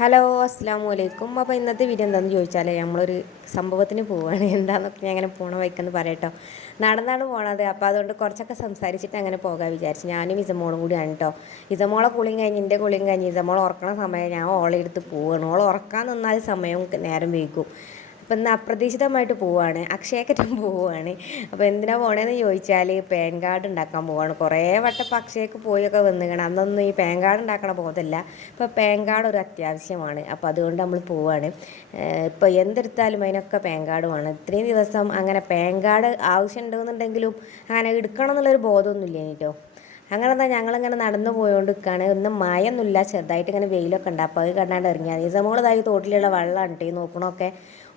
Hello അസ്സാമു അലൈക്കും. അപ്പോൾ ഇന്നത്തെ വീഡിയോ എന്താണെന്ന് ചോദിച്ചാൽ നമ്മളൊരു സംഭവത്തിന് പോവുകയാണ്. എന്താണെന്നൊക്കെ ഞാൻ അങ്ങനെ പോണ വഴിക്കെന്ന് പറയട്ടോ. നടന്നാണ് പോണത്. അപ്പോൾ അതുകൊണ്ട് കുറച്ചൊക്കെ സംസാരിച്ചിട്ട് അങ്ങനെ പോകാൻ വിചാരിച്ചു. ഞാനും ഇസമോളും കൂടിയാണ് കേട്ടോ. ഇസമോളെ കുളിയും കഴിഞ്ഞ് എൻ്റെ കുളിയും കഴിഞ്ഞ് ഇസമോൾ ഉറക്കണ സമയം ഞാൻ ഓളെ എടുത്ത് പോവുകയാണ്. ഓൾ ഉറക്കാൻ നിന്നാൽ സമയം നേരം വൈകും. അപ്പം ഇന്ന് അപ്രതീക്ഷിതമായിട്ട് പോവുകയാണ്, അക്ഷയക്കറ്റം പോവുകയാണ്. അപ്പോൾ എന്തിനാണ് പോകണതെന്ന് ചോദിച്ചാൽ പാൻ കാർഡ് ഉണ്ടാക്കാൻ പോവുകയാണ്. കുറേ വട്ടം ഇപ്പോൾ അക്ഷയക്ക് പോയൊക്കെ വന്നിക്കണം. അന്നൊന്നും ഈ പാൻ കാർഡ് ഉണ്ടാക്കണ ബോധമല്ല. ഇപ്പോൾ പാൻ കാർഡ് ഒരു അത്യാവശ്യമാണ്. അപ്പോൾ അതുകൊണ്ട് നമ്മൾ പോവുകയാണ്. ഇപ്പോൾ എന്തെടുത്താലും അതിനൊക്കെ പാൻ കാർഡ് വേണം. ഇത്രയും ദിവസം അങ്ങനെ പാൻ കാർഡ് ആവശ്യമുണ്ടെന്നുണ്ടെങ്കിലും അങ്ങനെ എടുക്കണം എന്നുള്ളൊരു ബോധമൊന്നുമില്ല കേട്ടോ. അങ്ങനെ എന്നാൽ ഞങ്ങളിങ്ങനെ നടന്നു പോയോണ്ട് നിൽക്കുകയാണ്. ഒന്നും മഴയൊന്നുമില്ല, ചെറുതായിട്ട് ഇങ്ങനെ വെയിലൊക്കെ ഉണ്ട്. അപ്പോൾ അത് കണ്ടാണ്ട് ഇറങ്ങിയാൽ നിസമോളതായി തോട്ടിലുള്ള വെള്ളമാണ് കേട്ടോ ഈ നോക്കണമൊക്കെ.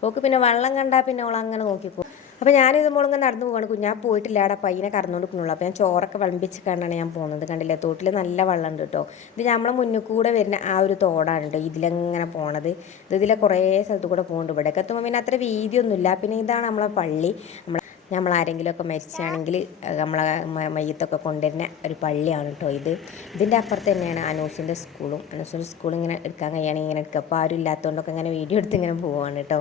ഓക്ക് പിന്നെ വെള്ളം കണ്ടാൽ പിന്നെ ഓൾ അങ്ങനെ നോക്കിപ്പോ. അപ്പോൾ ഞാനിത് മോളിങ്ങനെ നടന്നു പോവാണ്. കുഞ്ഞാ പോയിട്ടില്ല, അവിടെ പയ്യനെ കറന്നുകൊണ്ട് നിൽക്കുന്നുള്ളൂ. അപ്പോൾ ഞാൻ ചോറൊക്കെ വിളമ്പിച്ച് കണ്ടാണ് ഞാൻ പോകുന്നത്. കണ്ടില്ലേ, തോട്ടിൽ നല്ല വെള്ളമുണ്ട് കേട്ടോ. ഇത് നമ്മളെ മുന്നിൽ കൂടെ വരുന്ന ആ ഒരു തോടാണ് കേട്ടോ ഇതിലെങ്ങനെ പോണത്. ഇതിലെ കുറേ സ്ഥലത്ത് കൂടെ പോകുന്നുണ്ട്. ഇവിടെയൊക്കെ എത്തുമ്പോൾ പിന്നെ അത്ര വീതിയൊന്നുമില്ല. പിന്നെ ഇതാണ് നമ്മളെ പള്ളി. നമ്മളാരെങ്കിലുമൊക്കെ മരിച്ചാണെങ്കിൽ നമ്മളെ മയ്യത്തൊക്കെ കൊണ്ടുവരുന്ന ഒരു പള്ളിയാണ് കേട്ടോ ഇത്. ഇതിൻ്റെ അപ്പുറത്ത് തന്നെയാണ് അനൂസിൻ്റെ സ്കൂളും. അനൂസിൻ്റെ സ്കൂൾ ഇങ്ങനെ എടുക്കാൻ കഴിയുകയാണെങ്കിൽ ഇങ്ങനെ എടുക്കുക. അപ്പോൾ ആരും ഇല്ലാത്തതുകൊണ്ടൊക്കെ ഇങ്ങനെ വീഡിയോ എടുത്ത് ഇങ്ങനെ പോവാണ് കേട്ടോ.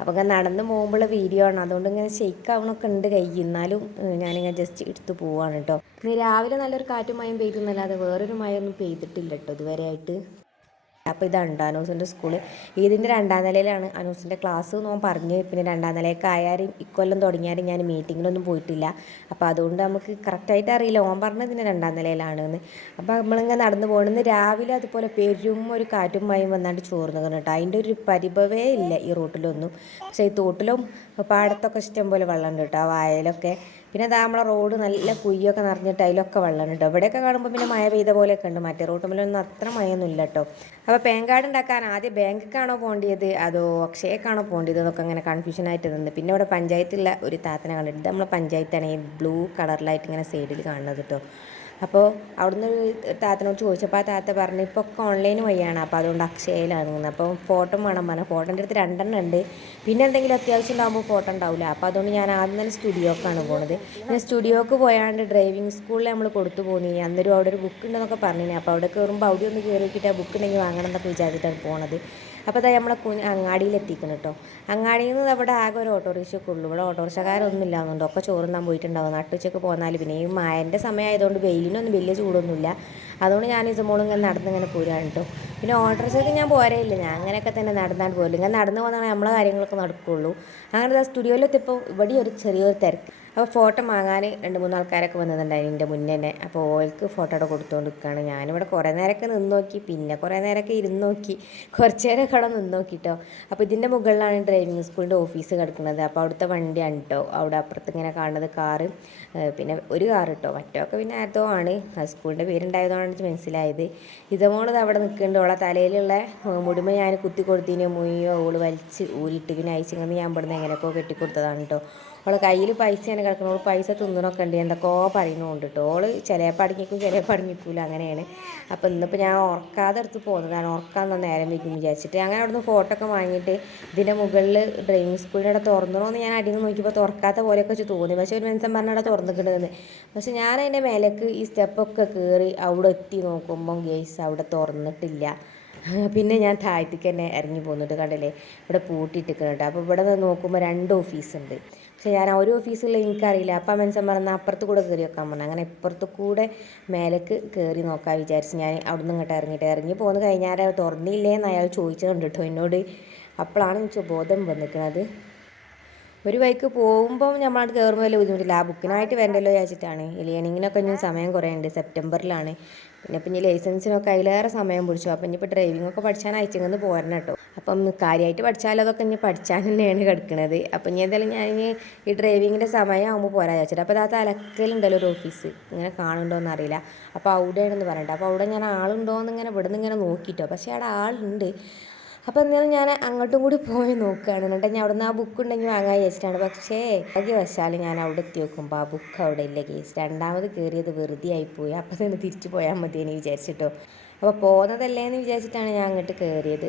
അപ്പോൾ ഇങ്ങനെ നടന്ന് പോകുമ്പോഴുള്ള വീഡിയോ ആണ്, അതുകൊണ്ട് ഇങ്ങനെ ഷെയ്ക്കാവണമൊക്കെ ഉണ്ട് കൈ. എന്നാലും ഞാനിങ്ങനെ ജസ്റ്റ് എടുത്ത് പോവാണ് കേട്ടോ. ഇന്ന് രാവിലെ നല്ലൊരു കാറ്റും മഴയും പെയ്തെന്നല്ലാതെ വേറൊരു മഴയൊന്നും പെയ്തിട്ടില്ല കേട്ടോ ഇതുവരെ ആയിട്ട്. അപ്പോൾ ഇതാണ് അനൂസിൻ്റെ സ്കൂള്. ഇതിൻ്റെ 2ാം നിലയിലാണ് അനൂസിൻ്റെ ക്ലാസ് എന്ന് പറഞ്ഞ്. പിന്നെ 2ാം നിലയൊക്കെ ആയാലും ഇക്കൊല്ലം തുടങ്ങിയാലും ഞാൻ മീറ്റിങ്ങിലൊന്നും പോയിട്ടില്ല. അപ്പോൾ അതുകൊണ്ട് നമുക്ക് കറക്റ്റായിട്ട് അറിയില്ല. ഓൻ പറഞ്ഞത് ഇതിൻ്റെ 2ാം നിലയിലാണെന്ന്. അപ്പോൾ നമ്മളിങ്ങനെ നടന്നു പോകണമെന്ന് രാവിലെ അതുപോലെ പെരും ഒരു കാറ്റും മഴയും വന്നാണ്ട് ചോർന്നു കേട്ടോ. അതിൻ്റെ ഒരു പരിഭവേ ഇല്ല ഈ റോട്ടിലൊന്നും. പക്ഷേ ഈ തോട്ടിലും പാടത്തൊക്കെ ഇഷ്ടം പോലെ വെള്ളമുണ്ട് കേട്ടോ, ആ വയലൊക്കെ. പിന്നെ അതാ നമ്മളെ റോഡ് നല്ല കുയ്യൊക്കെ നിറഞ്ഞിട്ട് അതിലൊക്കെ വെള്ളം കേട്ടോ. ഇവിടെയൊക്കെ കാണുമ്പോൾ പിന്നെ മഴ പെയ്ത പോലെയൊക്കെ ഉണ്ട്. മറ്റേ റോട്ടുമ്പിലൊന്നും അത്ര മഴയൊന്നും ഇല്ല കേട്ടോ. അപ്പോൾ പാൻ കാർഡ് ഉണ്ടാക്കാൻ ആദ്യം ബാങ്കിക്കാണോ പോകേണ്ടത് അതോ അക്ഷയക്കാണോ പോകേണ്ടത് എന്നൊക്കെ അങ്ങനെ കൺഫ്യൂഷനായിട്ട് നിന്ന്. പിന്നെ ഇവിടെ പഞ്ചായത്തുള്ള ഒരു താത്തനെ കണ്ടിട്ട്, ഇത് നമ്മളെ പഞ്ചായത്താണ് ഈ ബ്ലൂ കളറിലായിട്ട് ഇങ്ങനെ സൈഡിൽ കാണുന്നത് കേട്ടോ. അപ്പോൾ അവിടുന്ന് ഒരു താത്തനോട് ചോദിച്ചപ്പോൾ ആ താത്ത പറഞ്ഞു ഇപ്പോൾ ഒക്കെ ഓൺലൈൻ വഴിയാണ്, അപ്പോൾ അതുകൊണ്ട് അക്ഷയയിലാണ്. അപ്പോൾ ഫോട്ടോ വേണം പറഞ്ഞു. ഫോട്ടോൻ്റെ അടുത്ത് 2 ഉണ്ട്. പിന്നെ എന്തെങ്കിലും അത്യാവശ്യം ഉണ്ടാകുമ്പോൾ ഫോട്ടോ ഉണ്ടാവില്ല. അപ്പോൾ അതുകൊണ്ട് ഞാൻ ആദ്യം തന്നെ സ്റ്റുഡിയോക്കാണ് പോകുന്നത്. പിന്നെ സ്റ്റുഡിയോക്ക് പോയാണ്ട് ഡ്രൈവിംഗ് സ്കൂളിൽ നമ്മൾ കൊടുത്തു പോകുന്നു. അന്നേരം അവിടെ ഒരു ബുക്ക് ഉണ്ടെന്നൊക്കെ പറഞ്ഞിനി. അപ്പോൾ അവിടെ കയറുമ്പോൾ അവിടെ ഒന്ന് കയറി നോക്കിയിട്ട് ആ ബുക്ക് ഉണ്ടെങ്കിൽ വാങ്ങണം എന്നൊക്കെ വിചാരിച്ചിട്ടാണ് പോണത്. അപ്പോൾ അതാ നമ്മളെ അങ്ങാടിയിൽ എത്തിക്കണം കേട്ടോ. അങ്ങാടിയിൽ നിന്ന് അവിടെ ആകെ ഒരു ഓട്ടോറിക്ഷയൊക്കെ ഉള്ളൂ. ഇവിടെ ഓട്ടോറിക്ഷക്കാരൊന്നും ഇല്ലാന്നുണ്ടോ, ഒക്കെ ചോറുന്നാൻ പോയിട്ടുണ്ടാവും. നട്ടുച്ചയ്ക്ക് പോന്നാൽ പിന്നെ ഈ മഴൻ്റെ സമയമായതുകൊണ്ട് വെയിലിനൊന്നും വലിയ ചൂടൊന്നുമില്ല. അതുകൊണ്ട് ഞാൻ ഇസമോളും ഇങ്ങനെ നടന്നിങ്ങനെ പോരാണ് കേട്ടോ. പിന്നെ ഓട്ടോറിക്ഷയ്ക്ക് ഞാൻ പോരേയില്ല, ഞാൻ അങ്ങനെയൊക്കെ തന്നെ നടന്നാണ്ട് പോരില്ല. ഇങ്ങനെ നടന്നു പോകുന്നതാണ് നമ്മളെ കാര്യങ്ങളൊക്കെ നടക്കുകയുള്ളൂ. അങ്ങനെ സ്റ്റുഡിയോയിലെത്തിയപ്പോൾ ഇവിടെ ഒരു ചെറിയൊരു തിരക്ക്. അപ്പോൾ ഫോട്ടോ വാങ്ങാൻ 2-3 ആൾക്കാരൊക്കെ വന്നിട്ടുണ്ടായിരുന്നു എൻ്റെ മുന്നേ തന്നെ. അപ്പോൾ ഓൾക്ക് ഫോട്ടോ അവിടെ കൊടുത്തുകൊണ്ട് നിൽക്കുകയാണ്. ഞാനിവിടെ കുറേ നേരമൊക്കെ നിന്ന് നോക്കി, പിന്നെ കുറേ നേരമൊക്കെ ഇരുന്ന് നോക്കി, കുറച്ച് നേരമൊക്കെ അവിടെ നിന്ന് നോക്കിട്ടോ. അപ്പോൾ ഇതിൻ്റെ മുകളിലാണ് ഡ്രൈവിംഗ് സ്കൂളിൻ്റെ ഓഫീസ് കിടക്കുന്നത്. അപ്പോൾ അവിടുത്തെ വണ്ടിയാണ് കേട്ടോ അവിടെ അപ്പുറത്ത് ഇങ്ങനെ കാണുന്നത് കാറ്. പിന്നെ ഒരു കാർ കേട്ടോ, മറ്റൊക്കെ പിന്നെ ആരതോ ആണ്. സ്കൂളിൻ്റെ പേരുണ്ടായതുകൊണ്ടാണ് എനിക്ക് മനസ്സിലായത്. ഇതമോളത് അവിടെ നിൽക്കുന്നുണ്ട്. ഓളെ തലയിലുള്ള മുടിമ ഞാൻ കുത്തി കൊടുത്തതിന് മുയ്യോ ഓള് വലിച്ച് ഊരിയിട്ട് പിന്നെ അയച്ചിങ്ങനെ ഞാൻ ഇവിടുന്ന് എങ്ങനെയൊക്കെ കെട്ടിക്കൊടുത്തതാണ് കേട്ടോ. അവളെ കയ്യിൽ പൈസയാണ് കിടക്കുന്നത്. ഓൾ പൈസ തിന്നണമൊക്കെ ഉണ്ട്, എന്തൊക്കെയോ പറയുന്നുണ്ട് കേട്ടോ. ഓള് ചിലപ്പോൾ അടങ്ങിക്കും ചിലപ്പോൾ അടങ്ങിക്കൂല, അങ്ങനെയാണ്. അപ്പോൾ ഇന്നിപ്പോൾ ഞാൻ ഉറക്കാതെ എടുത്ത് പോകുന്നതാണ്, ഉറക്കാൻ നേരം വയ്ക്കും വിചാരിച്ചിട്ട്. അങ്ങനെ അവിടുന്ന് ഫോട്ടോ ഒക്കെ വാങ്ങിയിട്ട് ഇതിൻ്റെ മുകളിൽ ഡ്രൈവിംഗ് സ്കൂളിൻ്റെ അവിടെ തുറന്നോ എന്ന് ഞാൻ അടിയിൽ നോക്കിയപ്പോൾ തുറക്കാത്ത പോലെയൊക്കെ വെച്ച് തോന്നി. പക്ഷേ ഒരു മനുഷ്യൻ പറഞ്ഞാൽ അവിടെ തുറന്നിട്ടുണ്ടെന്ന്. പക്ഷേ ഞാൻ അതിൻ്റെ മേലേക്ക് ഈ സ്റ്റെപ്പൊക്കെ കയറി അവിടെ എത്തി നോക്കുമ്പം ഗേസ് അവിടെ തുറന്നിട്ടില്ല. പിന്നെ ഞാൻ താഴത്തേക്ക് തന്നെ ഇറങ്ങി പോന്നിട്ട് കണ്ടില്ലേ ഇവിടെ പൂട്ടിയിട്ടിരിക്കുന്നുണ്ട്. അപ്പോൾ ഇവിടെ നോക്കുമ്പോൾ 2 ഓഫീസുണ്ട്. പക്ഷേ ഞാൻ ഒരു ഓഫീസുള്ള എനിക്കറിയില്ല. അപ്പം മനുഷ്യൻ പറഞ്ഞാൽ അപ്പുറത്ത് കൂടെ കയറി വെക്കാൻ പറഞ്ഞു. അങ്ങനെ ഇപ്പുറത്ത് കൂടെ മേലേക്ക് കയറി നോക്കാൻ വിചാരിച്ച് ഞാൻ അവിടെ നിന്ന് ഇങ്ങോട്ട് ഇറങ്ങി പോന്ന് കഴിഞ്ഞാൽ തുറന്നില്ലേന്ന് അയാൾ ചോദിച്ചിട്ടുണ്ട് കേട്ടോ എന്നോട്. അപ്പോഴാണ് എനിക്ക് ബോധം വന്നിരിക്കുന്നത്. ഒരു വഴിക്ക് പോകുമ്പോൾ നമ്മളവിടെ കയറുമ്പോൾ വലിയ ബുദ്ധിമുട്ടില്ല. ആ ബുക്കിനായിട്ട് വരണ്ടല്ലോ വിചാരിച്ചിട്ടാണ്. ലേണിങ്ങിനൊക്കെ ഇനി സമയം കുറേ ഉണ്ട്, സെപ്റ്റംബറിലാണ്. പിന്നെ ഇപ്പം ഇനി ലൈസൻസിനൊക്കെ അതിലേറെ സമയം പിടിച്ചു. അപ്പം ഇനിയിപ്പോൾ ഡ്രൈവിംഗ് ഒക്കെ പഠിച്ചാൽ അയച്ചിങ്ങനെ പോരണം കേട്ടോ. അപ്പം കാര്യമായിട്ട് പഠിച്ചാലും അതൊക്കെ ഇനി പഠിച്ചാൽ തന്നെയാണ് കിടക്കുന്നത്. അപ്പം ഇനി എന്തായാലും ഞാൻ ഈ ഡ്രൈവിങ്ങിൻ്റെ സമയമാകുമ്പോൾ പോരാ വിചാരിച്ചിട്ട്. അപ്പോൾ അത് തലക്കലുണ്ടല്ലോ ഒരു ഓഫീസ്, ഇങ്ങനെ കാണുന്നുണ്ടോയെന്ന് അറിയില്ല. അപ്പോൾ അവിടെയാണെന്ന് പറഞ്ഞിട്ട്. അപ്പോൾ അവിടെ ഞാൻ ആളുണ്ടോയെന്ന് ഇങ്ങനെ ഇവിടെ നിന്ന് ഇങ്ങനെ നോക്കിയിട്ടോ. പക്ഷേ അവിടെ ആളുണ്ട്. അപ്പോൾ എന്നാലും ഞാൻ അങ്ങോട്ടും കൂടി പോയി നോക്കുകയാണ്. എന്നിട്ട് ഞാൻ അവിടെ നിന്ന് ആ ബുക്ക് ഉണ്ടെങ്കിൽ വാങ്ങാൻ വിചാരിച്ചിട്ടാണ്. പക്ഷേ ഭാഗ്യവശാൽ ഞാൻ അവിടെ എത്തി നോക്കുമ്പോൾ ആ ബുക്ക് അവിടെ ഇല്ല കേസ്. 2ാമത് കയറിയത് വെറുതെ ആയിപ്പോയി. അപ്പോൾ തന്നെ തിരിച്ചു പോയാൽ മതിയെന്ന് വിചാരിച്ചിട്ടോ. അപ്പോൾ പോകുന്നതല്ലേ എന്ന് വിചാരിച്ചിട്ടാണ് ഞാൻ അങ്ങോട്ട് കയറിയത്.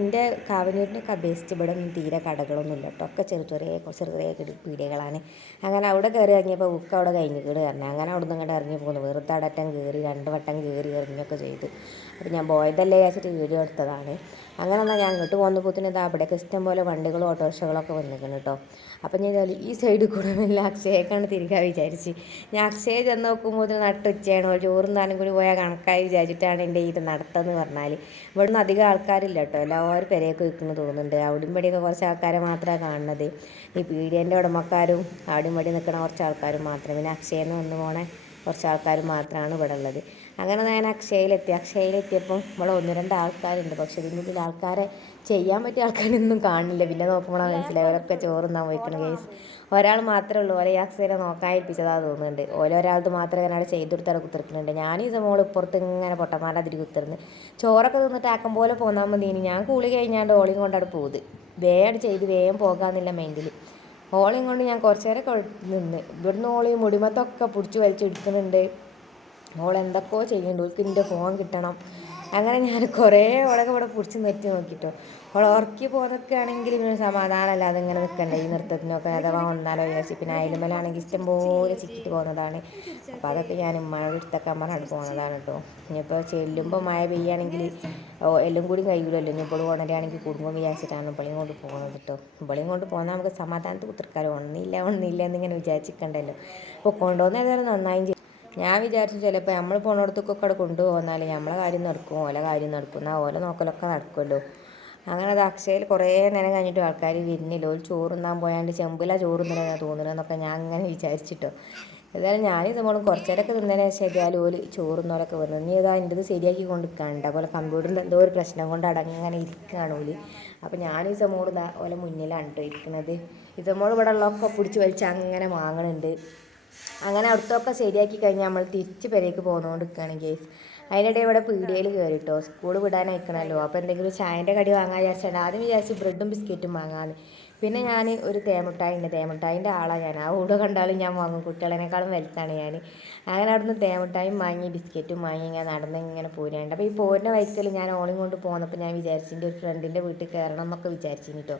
എൻ്റെ കാവനൂരിനൊക്കെ അപേക്ഷിച്ച് ഇവിടെ ഒന്നും തീരെ കടകളൊന്നും ഇല്ല കേട്ടോ. ഒക്കെ ചെറിയ പീടികകളാണ്. അങ്ങനെ അവിടെ കയറി ഇറങ്ങിയപ്പോൾ ബുക്ക് അവിടെ കഴിഞ്ഞിട്ട് പറഞ്ഞു. അങ്ങനെ അവിടെ നിന്ന് ഇങ്ങോട്ട് ഇറങ്ങി പോകുന്നു. വെറുതെ അടറ്റം കയറി 2 വട്ടം കയറി ഇറങ്ങിയൊക്കെ ചെയ്തു. അപ്പോൾ ഞാൻ പോയതല്ലേ വിചാരിച്ചിട്ട് വീഡിയോ എടുത്തതാണ്. അങ്ങനെ എന്നാൽ ഞാൻ ഇങ്ങോട്ട് പോകുന്നപ്പോഴത്തേന് ഇതാ അവിടെയൊക്കെ ഇഷ്ടം പോലെ വണ്ടികളും ഓട്ടോറിക്ഷകളൊക്കെ വന്നിരിക്കുന്നു കേട്ടോ. അപ്പം ഞാൻ ഈ സൈഡിൽ കൂടെ വല്ല അക്ഷയക്കാണ് തിരിക്കാൻ വിചാരിച്ച്. ഞാൻ അക്ഷയ ചെന്ന് നോക്കുമ്പോൾ നട്ടുച്ചയാണ്. ചോറും താനും കൂടി പോയാൽ കണക്കായി വിചാരിച്ചിട്ടാണ് എൻ്റെ ഇത് നടത്തമെന്ന് പറഞ്ഞാൽ. ഇവിടുന്ന് അധികം ആൾക്കാരില്ല കേട്ടോ. എല്ലാവരും പെരയൊക്കെ വിൽക്കുന്നു തോന്നുന്നുണ്ട്. അവിടെയും ഇവിടെയൊക്കെ കുറച്ച് ആൾക്കാരെ മാത്രമേ കാണുന്നത്. ഈ പീടിയേൻ്റെ ഉടമക്കാരും അവിടെയും ഇവിടെ നിൽക്കുന്ന കുറച്ച് ആൾക്കാരും മാത്രം. പിന്നെ അക്ഷയെന്ന് വന്ന് പോണേ കുറച്ച് ആൾക്കാർ മാത്രമാണ് ഇവിടെ ഉള്ളത്. അങ്ങനെ ഞാൻ അക്ഷയയിലെത്തിയപ്പം ഇവിടെ 1-2 ആൾക്കാരുണ്ട്. പക്ഷേ ഇതിൻ്റെ ഉള്ളിൽ ആൾക്കാരെ ചെയ്യാൻ പറ്റിയ ആൾക്കാരൊന്നും കാണില്ല. പിന്നെ നോക്കുമ്പോഴാണ് മനസ്സിലായി അവരൊക്കെ ചോറുന്നാൻ പോയിക്കണം കേസ്. ഒരാൾ മാത്രമേ ഉള്ളൂ. ഓരോ അക്ഷയനെ നോക്കാൻ ഏൽപ്പിച്ചതാ തോന്നുന്നുണ്ട്. ഒരാൾക്ക് മാത്രമേ ഞാൻ അവിടെ ചെയ്തു കൊടുത്താൽ കുത്തിർക്കുന്നുണ്ട്. ഞാൻ ഈ മോൾ ഇപ്പുറത്ത് ഇങ്ങനെ പൊട്ടന്മാരുടെ അതിരി കുത്തിർന്ന് ചോറൊക്കെ തിന്നിട്ട് ആക്കം പോലെ പോന്നാൽ മതി. ഞാൻ കൂളി കഴിഞ്ഞാണ്ട് ഓളിയും കൊണ്ടവിടെ പോകുന്നത്. വേഗം ചെയ്ത് വേഗം പോകാമെന്നില്ല മൈൻഡിൽ. ഓളയും കൊണ്ട് ഞാൻ കുറച്ച് നേരം നിന്ന്. ഇവിടുന്ന് ഓളയും മുടിമത്തൊക്കെ പിടിച്ച് വലിച്ചെടുക്കുന്നുണ്ട്. ഓളെന്തൊക്കെയോ ചെയ്യുന്നുണ്ട്. ഓൾക്ക് എൻ്റെ ഫോൺ കിട്ടണം. അങ്ങനെ ഞാൻ കുറേ ഓളൊക്കെ ഇവിടെ പിടിച്ച് നിർത്തി നോക്കിട്ടോ. ഓൾ ഉറക്കി പോകുന്നൊക്കെ ആണെങ്കിൽ പിന്നെ സമാധാനമല്ല അതിങ്ങനെ നിൽക്കണ്ടേ ഈ നൃത്തത്തിനൊക്കെ. അഥവാ ഒന്നാലോ വിചാരിച്ച്. പിന്നെ അയലുമലാണെങ്കിൽ ഇഷ്ടംപോലെ ചിക്കിട്ട് പോകുന്നതാണ്. അപ്പോൾ അതൊക്കെ ഞാൻ ഉമ്മയോട് എടുത്തൊക്കെ പറഞ്ഞിട്ട് പോകുന്നതാണ് കേട്ടോ. ഇനിയിപ്പോൾ ചെല്ലുമ്പോൾ മഴ പെയ്യുകയാണെങ്കിൽ എല്ലാം കൂടി കഴിയില്ലല്ലോ. ഇനി ഇപ്പോൾ ഉണരുകയാണെങ്കിൽ കുടുംബം വിചാരിച്ചിട്ടാണ് ഇവളെയും കൊണ്ട് പോകുന്നത് കേട്ടോ. ഇവളെയും കൊണ്ട് പോകുന്നാൽ നമുക്ക് സമാധാനത്തിൽ കുത്തിർക്കാലോ. ഒന്നില്ല എന്നിങ്ങനെ വിചാരിച്ചിട്ടുണ്ടല്ലോ. അപ്പോൾ കൊണ്ടുപോകുന്ന ഏതായാലും നന്നായും. ഞാൻ വിചാരിച്ചു ചിലപ്പോൾ നമ്മൾ പോണോടത്തേക്കൊക്കെ അവിടെ കൊണ്ടുപോകുന്നാൽ നമ്മളെ കാര്യം നടക്കും, ഓല കാര്യം നടക്കും. എന്നാൽ ഓല നോക്കലൊക്കെ നടക്കുമല്ലോ. അങ്ങനെ അത് അക്ഷയയിൽ കുറേ നേരം കഴിഞ്ഞിട്ട് ആൾക്കാർ വരുന്നില്ല. ഒരു ചോറുന്നാൻ പോയാണ്ട് ചെമ്പിലാണ് ചോറുന്നതാണ് തോന്നുന്നതെന്നൊക്കെ ഞാൻ അങ്ങനെ വിചാരിച്ചിട്ടോ. ഏതായാലും ഞാനിത് മോളും കുറച്ച് നേരമൊക്കെ തിന്നതിന് ശരിയാലും ഓല് ചോറുന്നോലൊക്കെ വന്നു. ഇനി ഏതാ എൻ്റെ ഇത് ശരിയാക്കി കൊണ്ടിരിക്കാനുണ്ട്. അതുപോലെ കമ്പ്യൂട്ടറിൽ എന്തോ ഒരു പ്രശ്നം കൊണ്ട് അടങ്ങനെ ഇരിക്കുകയാണ് ഓല്. അപ്പോൾ ഞാൻ ഈ സമോട് ഇതാ ഓലെ മുന്നിലാണ് കേട്ടോ ഇരിക്കുന്നത്. ഈ സമോട് ഇവിടെ ഉള്ളതൊക്കെ പിടിച്ച് വലിച്ച് അങ്ങനെ വാങ്ങണുണ്ട്. അങ്ങനെ അവിടുത്തൊക്കെ ശരിയാക്കി കഴിഞ്ഞാൽ നമ്മൾ തിരിച്ച് പെരേക്ക് പോകുന്നതുകൊണ്ട് നിൽക്കുകയാണ് കേസ്. അതിനിടെ ഇവിടെ പീടികയിൽ കയറിട്ടോ. സ്കൂൾ വിടാനയക്കണമല്ലോ. അപ്പോൾ എന്തെങ്കിലും ചായൻ്റെ കടി വാങ്ങാൻ വിചാരിച്ചാൽ ആദ്യം വിചാരിച്ച് ബ്രെഡും ബിസ്ക്കറ്റും വാങ്ങാമെന്ന്. പിന്നെ ഞാൻ ഒരു തേമുട്ടായി ഉണ്ട്. തേമുട്ടായിൻ്റെ ആളാണ് ഞാൻ. ആ കൂടെ കണ്ടാലും ഞാൻ വാങ്ങും. കുട്ടികളെക്കാളും വലുതാണ് ഞാൻ. അങ്ങനെ അവിടുന്ന് തേമുട്ടായും വാങ്ങി ബിസ്ക്കറ്റും വാങ്ങി ഇങ്ങനെ നടന്ന് ഇങ്ങനെ പോരുന്നുണ്ട്. അപ്പോൾ ഈ പോരുന്ന വൈക്കൽ ഞാൻ ഓളയും കൊണ്ട് പോകുന്നപ്പോൾ ഞാൻ വിചാരിച്ചിൻ്റെ ഒരു ഫ്രണ്ടിൻ്റെ വീട്ടിൽ കയറണം എന്നൊക്കെ വിചാരിച്ചിട്ടോ.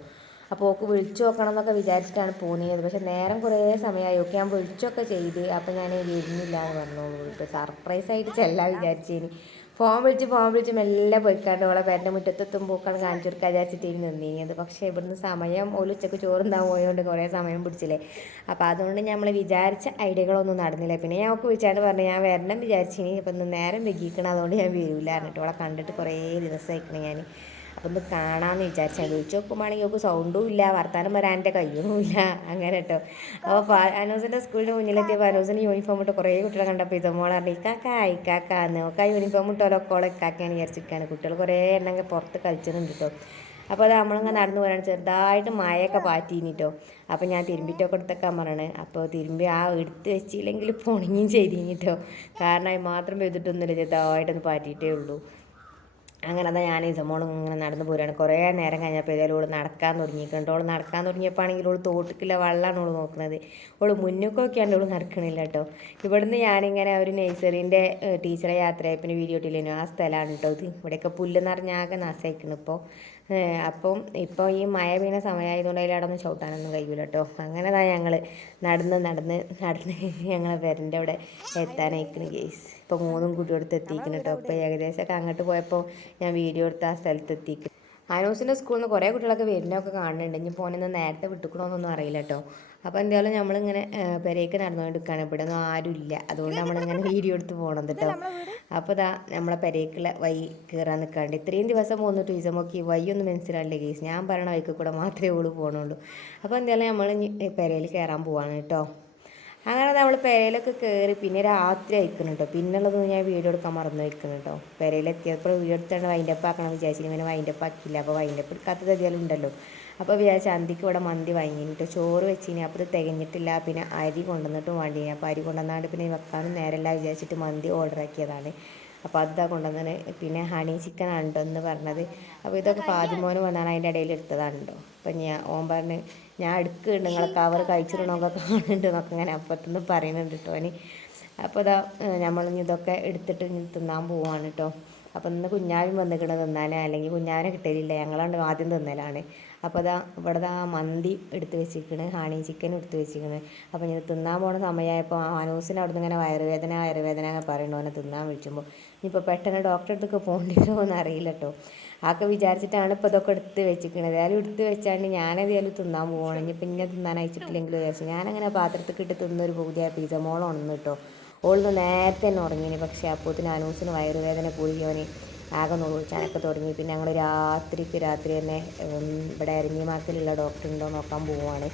അപ്പോൾ ഓക്ക് വിളിച്ചു നോക്കണം എന്നൊക്കെ വിചാരിച്ചിട്ടാണ് പോകുന്നത്. പക്ഷേ നേരം കുറേ സമയമായി. ഓക്കെ ഞാൻ വിളിച്ചൊക്കെ ചെയ്ത്. അപ്പോൾ ഞാൻ വരുന്നില്ല എന്ന് പറഞ്ഞോളൂ. ഇപ്പോൾ സർപ്രൈസായിട്ട് ചെല്ലാൻ വിചാരിച്ചേന്. ഫോൺ വിളിച്ച് മെല്ലെ പോയിക്കാണ്ട് ഓളെ പേരൻ്റെ മുറ്റത്തെത്തുമ്പോഴാണ് കാണിച്ചു കൊടുക്കാൻ വിചാരിച്ചിട്ട് നിന്നിയത്. പക്ഷേ ഇവിടുന്ന് സമയം ഒരു ഉച്ചക്ക് ചോറുണ്ടാൻ പോയതുകൊണ്ട് കുറേ സമയം പിടിച്ചില്ലേ. അപ്പോൾ അതുകൊണ്ട് നമ്മൾ വിചാരിച്ച ഐഡിയകളൊന്നും നടന്നില്ല. പിന്നെ ഞാൻ ഒക്കെ വിളിച്ചാണ്ട് പറഞ്ഞു ഞാൻ വരണം വിചാരിച്ചിനി. അപ്പം ഇന്ന് നേരം വൈകിക്കണം, അതുകൊണ്ട് ഞാൻ വരില്ല എന്നിട്ട് ഓളെ കണ്ടിട്ട് കുറേ ദിവസമായിക്കണം ഞാൻ. അപ്പം ഒന്ന് കാണാമെന്ന് വിചാരിച്ചാൽ വിളിച്ച് നോക്കുമ്പോഴാണെങ്കിൽ നമുക്ക് സൗണ്ടും ഇല്ല, വർത്താനം വരാൻ എൻ്റെ കയ്യൊന്നും ഇല്ല. അങ്ങനെ കേട്ടോ. അപ്പോൾ അനൂസിൻ്റെ സ്കൂളിൻ്റെ മുന്നിലെത്തിയപ്പോൾ അനൂസിന് യൂണിഫോം ഇട്ട് കുറേ കുട്ടികളെ കണ്ടപ്പോൾ ഇതമ്മോളെ പറഞ്ഞു ഇക്കാക്കാന്ന് നമുക്ക് ആ യൂണിഫോം ഇട്ടോലൊക്കെ ഓളെ ഇക്കാക്കാന്ന് വിചാരിച്ചിരിക്കുകയാണ്. കുട്ടികൾ കുറേ എണ്ണമെങ്കിൽ പുറത്ത് കളിച്ചിട്ടുണ്ട് കേട്ടോ. അപ്പോൾ അത് നമ്മളിങ്ങനെ നടന്നു പോരാണ്. ചെറുതായിട്ട് മഴയൊക്കെ പാറ്റീനിട്ടോ. അപ്പോൾ ഞാൻ തിരുമ്പിട്ടൊക്കെ എടുത്തൊക്കാൻ പറയണേ. അപ്പോൾ തിരുമ്പി ആ എടുത്ത് വെച്ചില്ലെങ്കിൽ പൊണിങ്ങും ചെയ്തിട്ടോ. കാരണം അത് മാത്രം പെയ്തിട്ടൊന്നുമില്ല, ചെറുതായിട്ടൊന്ന് പാറ്റിയിട്ടേ ഉള്ളൂ. അങ്ങനെ അതാ ഞാൻ ഇസമോളും ഇങ്ങനെ നടന്നു പോരുകയാണ്. കുറേ നേരം കഴിഞ്ഞപ്പോൾ ഏതായാലും ഓൾ നടക്കാൻ തുടങ്ങിയിട്ടുണ്ട്. ഓൾ നടക്കാൻ തുടങ്ങിയപ്പോൾ ആണെങ്കിൽ ഓൾ തോട്ടിക്കില്ല വെള്ളമാണ് ഓൾ നോക്കുന്നത്. ഓൾ മുന്നോക്കൊക്കെയാണ് ഓൾ നടക്കണില്ല കേട്ടോ. ഇവിടുന്ന് ഞാനിങ്ങനെ ഒരു നഴ്സറീൻ്റെ ടീച്ചറെ യാത്രയപ്പിന് വീഡിയോ ഇട്ടില്ലേനു ആ സ്ഥലമാണ് കേട്ടോ ഇത്. ഇവിടെയൊക്കെ പുല്ല് നിറഞ്ഞാകെ നാശമായിരിക്കണം ഇപ്പോൾ. അപ്പം ഇപ്പോൾ ഈ മഴ വീണ സമയമായതുകൊണ്ട് അതിലവിടൊന്നും ചവിട്ടാനൊന്നും കഴിയില്ല കേട്ടോ. അങ്ങനെ തന്നെ ഞങ്ങൾ നടന്ന് ഞങ്ങൾ പേരൻ്റെ അവിടെ എത്താനായിക്കണം കേസ്. ഇപ്പോൾ 3 കുട്ടിയോടത്ത് എത്തിക്കണം കേട്ടോ. അപ്പോൾ ഏകദേശമൊക്കെ അങ്ങോട്ട് പോയപ്പോൾ ഞാൻ വീഡിയോ എടുത്ത് ആ സ്ഥലത്ത് എത്തിക്കും. ആനൂസിൻ്റെ സ്കൂളിൽ നിന്ന് കുറേ കുട്ടികളൊക്കെ വരുന്നതൊക്കെ കാണുന്നുണ്ട്. ഇനി പോകാനൊന്ന് നേരത്തെ വിട്ടുക്കണമെന്നൊന്നും അറിയില്ല കേട്ടോ. അപ്പോൾ എന്തായാലും നമ്മളിങ്ങനെ പെരേക്ക് നടന്നുകൊണ്ടിരിക്കുകയാണ്. ഇവിടെ ഒന്നും ആരുമില്ല, അതുകൊണ്ട് നമ്മളിങ്ങനെ വീഡിയോ എടുത്ത് പോകണം കേട്ടോ. അപ്പോൾ ഇതാ നമ്മളെ പെരേക്കുള്ള വഴി കയറാൻ നിൽക്കാണ്ട്. ഇത്രയും ദിവസം പോന്നിട്ട് ടീച്ചർമൊക്കെ ഈ വഴിയൊന്നും മനസ്സിലാവില്ല കേസ്. ഞാൻ പറയണ വഴിക്ക് കൂടെ മാത്രമേ ഓള് പോകണുള്ളൂ. അപ്പോൾ എന്തായാലും നമ്മൾ പെരയിൽ കയറാൻ പോവാണ് കേട്ടോ. അങ്ങനെ നമ്മൾ പെരയിലൊക്കെ കയറി പിന്നെ രാത്രി അയക്കണം കേട്ടോ. പിന്നുള്ളത് ഞാൻ വീഡിയോ എടുക്കാൻ മറന്നു വയ്ക്കണം കേട്ടോ. പെരയിലെത്തിയപ്പോൾ വീഡിയോ എടുത്താണ് വൈൻഡപ്പ് ആക്കണം വിചാരിച്ചു. ഇങ്ങനെ വൈൻഡപ്പ് ആക്കിയില്ല. അപ്പോൾ വൈൻഡപ്പ് എടുക്കാത്തത് അധികം ഉണ്ടല്ലോ. അപ്പോൾ വിചാരിച്ച അന്തിക്ക് ഇവിടെ മന്തി വാങ്ങിയിട്ട് ചോറ് വെച്ചിനി. അപ്പോൾ ഇത് തികഞ്ഞിട്ടില്ല. പിന്നെ അരി കൊണ്ടുവന്നിട്ടും വേണ്ടി. അപ്പോൾ അരി കൊണ്ടുവന്നാണ്ട് പിന്നെ വെക്കാനും നേരമില്ല വിചാരിച്ചിട്ട് മന്തി ഓർഡർ ആക്കിയതാണ്. അപ്പോൾ അതാ കൊണ്ടുവന്നത്. പിന്നെ ഹണി ചിക്കൻ ആണോ എന്ന് പറഞ്ഞത്. അപ്പോൾ ഇതൊക്കെ ഫാദിമോന് വന്നാണ് അതിൻ്റെ ഇടയിൽ എടുത്തതാണ് കേട്ടോ. അപ്പം ഓൻ പറഞ്ഞ് ഞാൻ എടുക്കുന്നുണ്ട്, നിങ്ങളെ കവർ കഴിച്ചിടണമൊക്കെ കാണുന്നുണ്ട് എന്നൊക്കെ ഇങ്ങനെ അപ്പത്തുനിന്ന് പറയുന്നുണ്ട് കേട്ടോ. അപ്പോൾ ഇതാ നമ്മളിനി ഇതൊക്കെ എടുത്തിട്ട് തിന്നാൻ പോവാണ് കേട്ടോ. അപ്പോൾ ഇന്ന് കുഞ്ഞാവും വന്നിക്കണ തിന്നാൻ, അല്ലെങ്കിൽ കുഞ്ഞാവിനെ കിട്ടലില്ല, ഞങ്ങളാണ്ട് ആദ്യം തിന്നലാണ്. അപ്പോൾ അതാ ഇവിടെ മന്തി എടുത്ത് വെച്ചിരിക്കണ്, ഹണി ചിക്കൻ എടുത്ത് വെച്ചിരിക്കണ്. അപ്പോൾ ഇത് തിന്നാൻ പോണ സമയമായപ്പോൾ ആനൂസിന് അവിടെ നിന്ന് ഇങ്ങനെ വയറുവേദന പറയണു അവനെ തിന്നാൻ വിളിച്ചുമ്പോൾ. ഇനിയിപ്പോൾ പെട്ടെന്ന് ഡോക്ടറെ അടുത്തൊക്കെ പോകേണ്ടി വരുമോ എന്ന് അറിയില്ല കേട്ടോ. ആക്കെ വിചാരിച്ചിട്ടാണ് ഇപ്പോൾ ഇതൊക്കെ എടുത്ത് വെച്ചിരിക്കണത്. ഏതായാലും എടുത്ത് വെച്ചാണ്ട് ഞാനേതായാലും തിന്നാൻ പോവുകയാണ്. ഇനി പിന്നെ തിന്നാൻ അയച്ചിട്ടില്ലെങ്കിലും വിചാരിച്ചു ഞാനങ്ങനെ പാത്രത്തിൽ ഇട്ട് തിന്നൊരു പൂതിയായ പിസ മോളം ഉണർന്നു കേട്ടോ. ഓളിന്ന് നേരത്തെ തന്നെ ഉറങ്ങിനി. പക്ഷേ അപ്പോഴത്തിന് അനൂസിന് വയറുവേദന കൂടി അവന് ആകെ നുളിച്ചാനൊക്കെ തുടങ്ങി. പിന്നെ ഞങ്ങൾ രാത്രി തന്നെ ഇവിടെ എരഞ്ഞിമാക്കിലുള്ള ഡോക്ടർ ഉണ്ടോ നോക്കാൻ പോവുകയാണ്.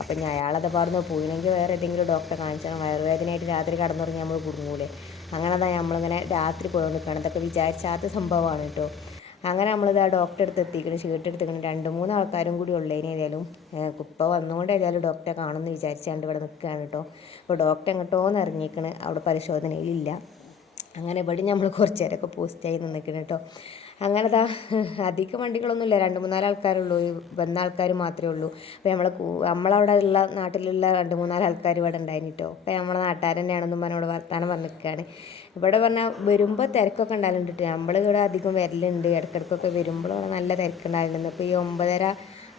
അപ്പം ഞാൻ അയാളത് പറഞ്ഞു പോയില്ലെങ്കിൽ വേറെ ഏതെങ്കിലും ഡോക്ടറെ കാണിച്ചാൽ വയറുവേദനയായിട്ട് രാത്രി കടന്നുറങ്ങി നമ്മൾ കുടുങ്ങൂലേ. അങ്ങനെ തന്നെ നമ്മളിങ്ങനെ രാത്രി പോയി നിൽക്കണം. ഇതൊക്കെ വിചാരിച്ചാത്ത സംഭവമാണ് കേട്ടോ. അങ്ങനെ നമ്മളിത് ആ ഡോക്ടറെ അടുത്ത് എത്തിക്കണം, ഷീട്ട് എടുത്തിക്കണം. 2-3 ആൾക്കാരും കൂടി ഉള്ളതിന് ഏതായാലും ഇപ്പോൾ വന്നുകൊണ്ട് ഏതായാലും ഡോക്ടറെ കാണുമെന്ന് വിചാരിച്ചാണ്ട് ഇവിടെ നിൽക്കുകയാണ് കേട്ടോ. അപ്പോൾ ഡോക്ടർ എങ്ങോട്ടോന്ന് ഇറങ്ങിയിരിക്കണം, അവിടെ പരിശോധനയിലില്ല. അങ്ങനെ ഇവിടെ നമ്മൾ കുറച്ച് നേരമൊക്കെ പോസ്റ്റായി നിൽക്കണം കേട്ടോ. അങ്ങനെ അധികം വണ്ടികളൊന്നുമില്ല, 2-3 ആൾക്കാരുള്ളൂ, വന്ന ആൾക്കാർ മാത്രമേ ഉള്ളൂ. അപ്പോൾ നമ്മളവിടെ ഉള്ള നാട്ടിലുള്ള 2-3 ആൾക്കാർ ഇവിടെ ഉണ്ടായിരുന്നു കേട്ടോ. അപ്പോൾ നമ്മളെ നാട്ടുകാർ തന്നെയാണെന്നും പറഞ്ഞ് ഇവിടെ വർത്താനം പറഞ്ഞ് നിൽക്കുകയാണ്. ഇവിടെ പറഞ്ഞാൽ വരുമ്പോൾ തിരക്കൊക്കെ ഉണ്ടാകലുണ്ട്. നമ്മളിവിടെ അധികം വരലുണ്ട്, ഇടയ്ക്കിടയ്ക്കൊക്കെ വരുമ്പോൾ ഇവിടെ നല്ല തിരക്കുണ്ടായിരുന്നു. ഇപ്പോൾ ഈ 9:30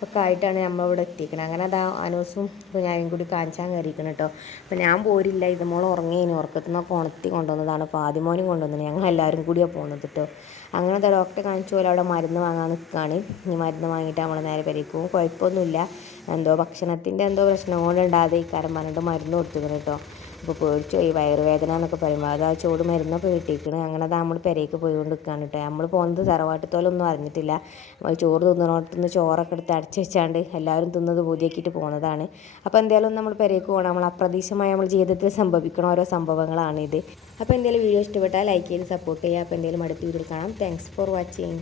ഒക്കെ ആയിട്ടാണ് നമ്മളിവിടെ എത്തിക്കണം. അങ്ങനെ അനൂസും ഞാനും കൂടി കാണിച്ചാൻ കയറിയിരിക്കണം കേട്ടോ. അപ്പോൾ ഞാൻ പോരില്ല, ഇതുമോൾ ഉറങ്ങിയതിന് ഉറക്കത്തിൽ നിന്നൊക്കെ ഉണർത്തി കൊണ്ടുവന്നതാണ്. അപ്പോൾ ആദ്യമോനും കൊണ്ടുവന്നത്, ഞങ്ങൾ എല്ലാവരും കൂടിയാണ് പോകുന്നത് കേട്ടോ. അങ്ങനത്തെ ഡോക്ടറെ കാണിച്ചു പോലെ അവിടെ മരുന്ന് വാങ്ങാൻ നിൽക്കുകയാണ്. ഈ മരുന്ന് വാങ്ങിയിട്ട് നമ്മൾ നേരെ പെരയ്ക്ക് പോകും. കുഴപ്പമൊന്നുമില്ല, എന്തോ ഭക്ഷണത്തിൻ്റെ എന്തോ പ്രശ്നം കൊണ്ടുണ്ടാകാതെ ഈ കാരം പറഞ്ഞിട്ട് മരുന്ന് കൊടുത്തിരിക്കണം കേട്ടോ. അപ്പോൾ പേടിച്ചു പോയി, വയറുവേദന എന്നൊക്കെ പറയുമ്പോൾ അത് ആ ചൂട് മരുന്നൊക്കെ കിട്ടിയിരിക്കണം. അങ്ങനെ നമ്മൾ പെരയ്ക്ക് പോയിക്കൊണ്ട് നിൽക്കുകയാണ് കേട്ടോ. നമ്മൾ പോകുന്നത് തറവാട്ടത്തോലൊന്നും അറിഞ്ഞിട്ടില്ല. നമ്മൾ ചോറ് തിന്നണോടത്തുനിന്ന് ചോറൊക്കെ എടുത്ത് അടച്ചു വെച്ചാണ്ട് എല്ലാവരും തിന്നത് പൂതിയാക്കിയിട്ട് പോകുന്നതാണ്. അപ്പോൾ എന്തായാലും നമ്മൾ പെരയ്ക്ക് പോകണം. നമ്മൾ അപ്രതീക്ഷിതമായി നമ്മൾ ജീവിതത്തിൽ സംഭവിക്കണ ഓരോ സംഭവങ്ങളാണിത്. അപ്പോൾ എന്തായാലും വീഡിയോ ഇഷ്ടപ്പെട്ടാൽ ലൈക്ക് ചെയ്ത് സപ്പോർട്ട് ചെയ്യുക. അപ്പോൾ എന്തായാലും അടുത്ത വീഡിയോയിൽ കാണാം. Thanks for watching.